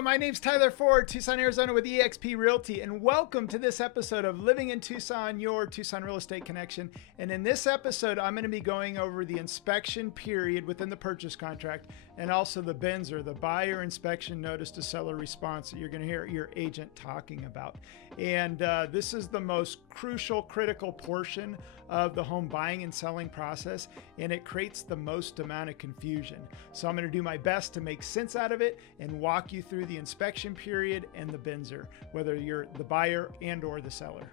Hello, my name's Tyler Ford, Tucson, Arizona with eXp Realty, and welcome to this episode of Living in Tucson, your Tucson real estate connection. And in this episode, I'm going to be going over the inspection period within the purchase contract and also the BINSR, the buyer inspection notice to seller response that you're going to hear your agent talking about. And this is the most crucial, critical portion of the home buying and selling process, and it creates the most amount of confusion. So I'm going to do my best to make sense out of it and walk you through the inspection period and the BINSR, whether you're the buyer and or the seller.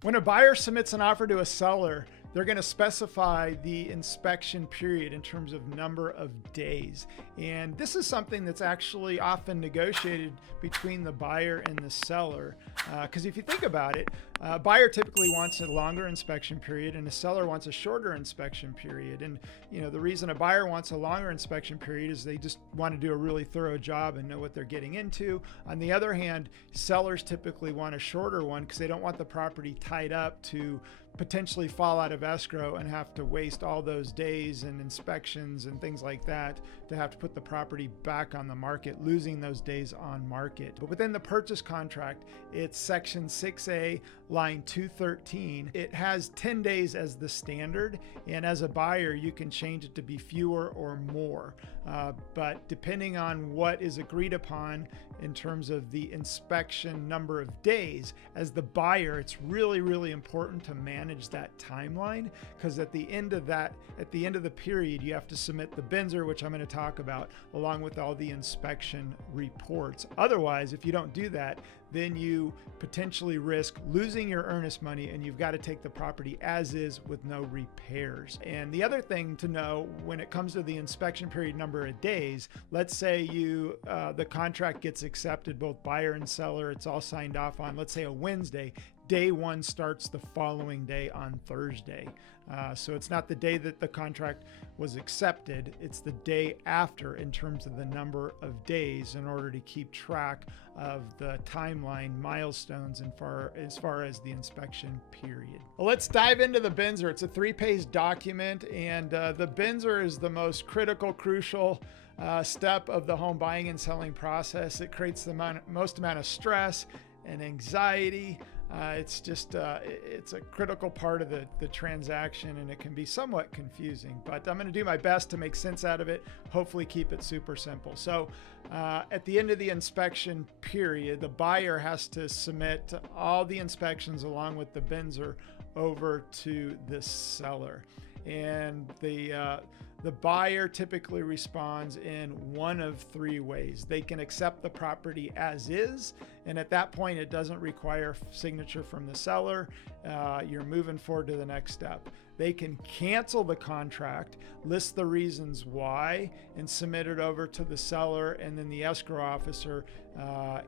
When a buyer submits an offer to a seller, they're going to specify the inspection period in terms of number of days. And this is something that's actually often negotiated between the buyer and the seller. Because if you think about it, a buyer typically wants a longer inspection period and a seller wants a shorter inspection period. And the reason a buyer wants a longer inspection period is they just want to do a really thorough job and know what they're getting into. On the other hand, sellers typically want a shorter one because they don't want the property tied up to potentially fall out of escrow and have to waste all those days and inspections and things like that to have to put the property back on the market, losing those days on market. But within the purchase contract, it's section 6A, line 213. It has 10 days as the standard, and as a buyer, you can change it to be fewer or more. But depending on what is agreed upon in terms of the inspection number of days, as the buyer, it's really, really important to manage that timeline, because at the end of the period, you have to submit the BINSR, which I'm going to talk about, along with all the inspection reports. Otherwise, if you don't do that, then you potentially risk losing your earnest money, and you've got to take the property as is with no repairs. And the other thing to know when it comes to the inspection period number of days, let's say the contract gets accepted, both buyer and seller, it's all signed off on, let's say a Wednesday. Day one starts the following day on Thursday. So it's not the day that the contract was accepted, it's the day after in terms of the number of days, in order to keep track of the timeline milestones as far as the inspection period. Well, let's dive into the BINSR. It's a 3-page document, and the BINSR is the most critical, crucial step of the home buying and selling process. It creates the most amount of stress and anxiety. It's a critical part of the transaction, and it can be somewhat confusing, but I'm going to do my best to make sense out of it, hopefully keep it super simple. So at the end of the inspection period, the buyer has to submit all the inspections along with the BINSR over to the seller. And the buyer typically responds in one of 3 ways. They can accept the property as is, and at that point, it doesn't require signature from the seller. You're moving forward to the next step. They can cancel the contract, list the reasons why, and submit it over to the seller, and then the escrow officer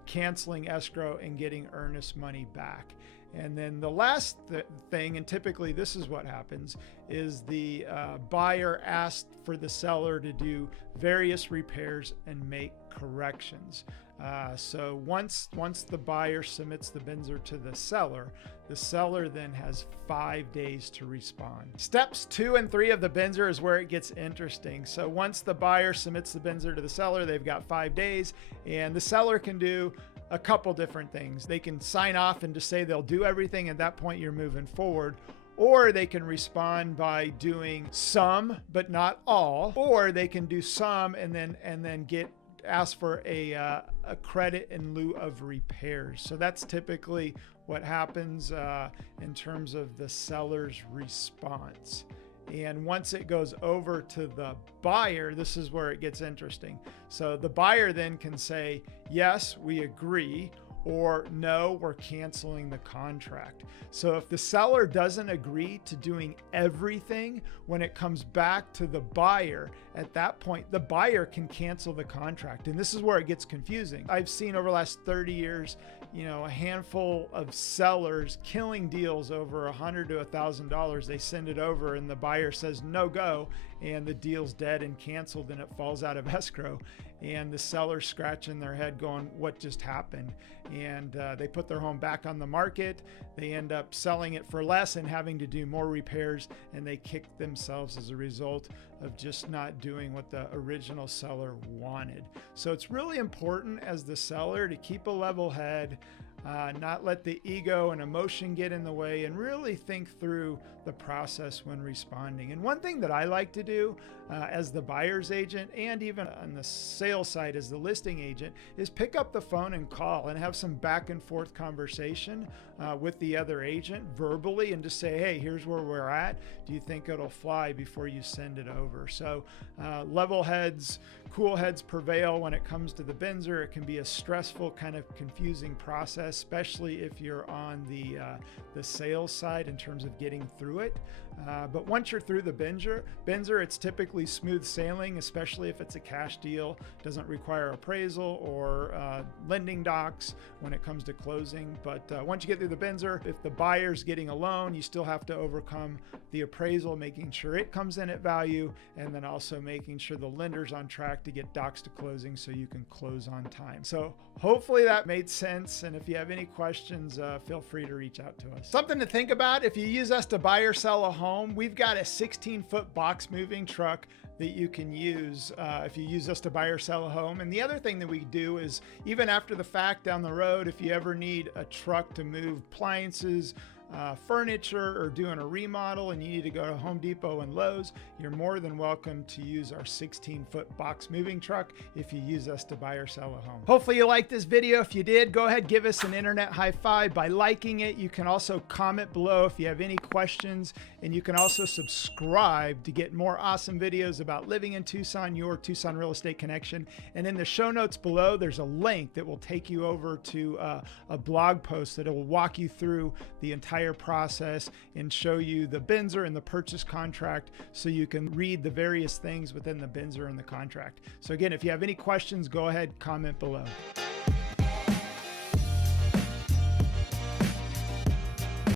canceling escrow and getting earnest money back. And then the last thing, and typically this is what happens, is the buyer asked for the seller to do various repairs and make corrections. So once the buyer submits the BINSR to the seller then has 5 days to respond. Steps 2 and 3 of the BINSR is where it gets interesting. So once the buyer submits the BINSR to the seller, they've got 5 days, and the seller can do a couple different things. They can sign off and just say they'll do everything. At that point, you're moving forward. Or they can respond by doing some, but not all. Or they can do some and then ask for a credit in lieu of repairs. So that's typically what happens in terms of the seller's response. And once it goes over to the buyer, this is where it gets interesting. So the buyer then can say, yes, we agree, or no, we're canceling the contract. So if the seller doesn't agree to doing everything, when it comes back to the buyer, at that point, the buyer can cancel the contract. And this is where it gets confusing. I've seen over the last 30 years, a handful of sellers killing deals over $100 to $1,000. They send it over and the buyer says no go, and the deal's dead and canceled, and it falls out of escrow. and the seller's scratching their head going, what just happened? And they put their home back on the market. They end up selling it for less and having to do more repairs, and they kick themselves as a result of just not doing what the original seller wanted. So it's really important as the seller to keep a level head, not let the ego and emotion get in the way, and really think through the process when responding. And one thing that I like to do as the buyer's agent, and even on the sales side as the listing agent, is pick up the phone and call and have some back and forth conversation with the other agent verbally, and just say, hey, here's where we're at. Do you think it'll fly before you send it over? So level heads, cool heads prevail when it comes to the BINSR. It can be a stressful, kind of confusing process, especially if you're on the sales side in terms of getting through it. But once you're through the BINSR, it's typically smooth sailing, especially if it's a cash deal. Doesn't require appraisal or lending docs when it comes to closing. But once you get through the BINSR, if the buyer's getting a loan, you still have to overcome the appraisal, making sure it comes in at value, and then also making sure the lender's on track to get docs to closing so you can close on time. So hopefully that made sense. And if you have any questions, feel free to reach out to us. Something to think about: if you use us to buy or sell a home, we've got a 16-foot box moving truck that you can use if you use us to buy or sell a home. And the other thing that we do is, even after the fact down the road, if you ever need a truck to move appliances, furniture, or doing a remodel and you need to go to Home Depot and Lowe's, you're more than welcome to use our 16-foot box moving truck if you use us to buy or sell a home. Hopefully you liked this video. If you did, go ahead, give us an internet high five by liking it. You can also comment below if you have any questions, and you can also subscribe to get more awesome videos about living in Tucson, your Tucson real estate connection. And in the show notes below, there's a link that will take you over to a blog post that will walk you through the entire process and show you the BINSR and the purchase contract, so you can read the various things within the BINSR and the contract. So again, if you have any questions, go ahead, comment below.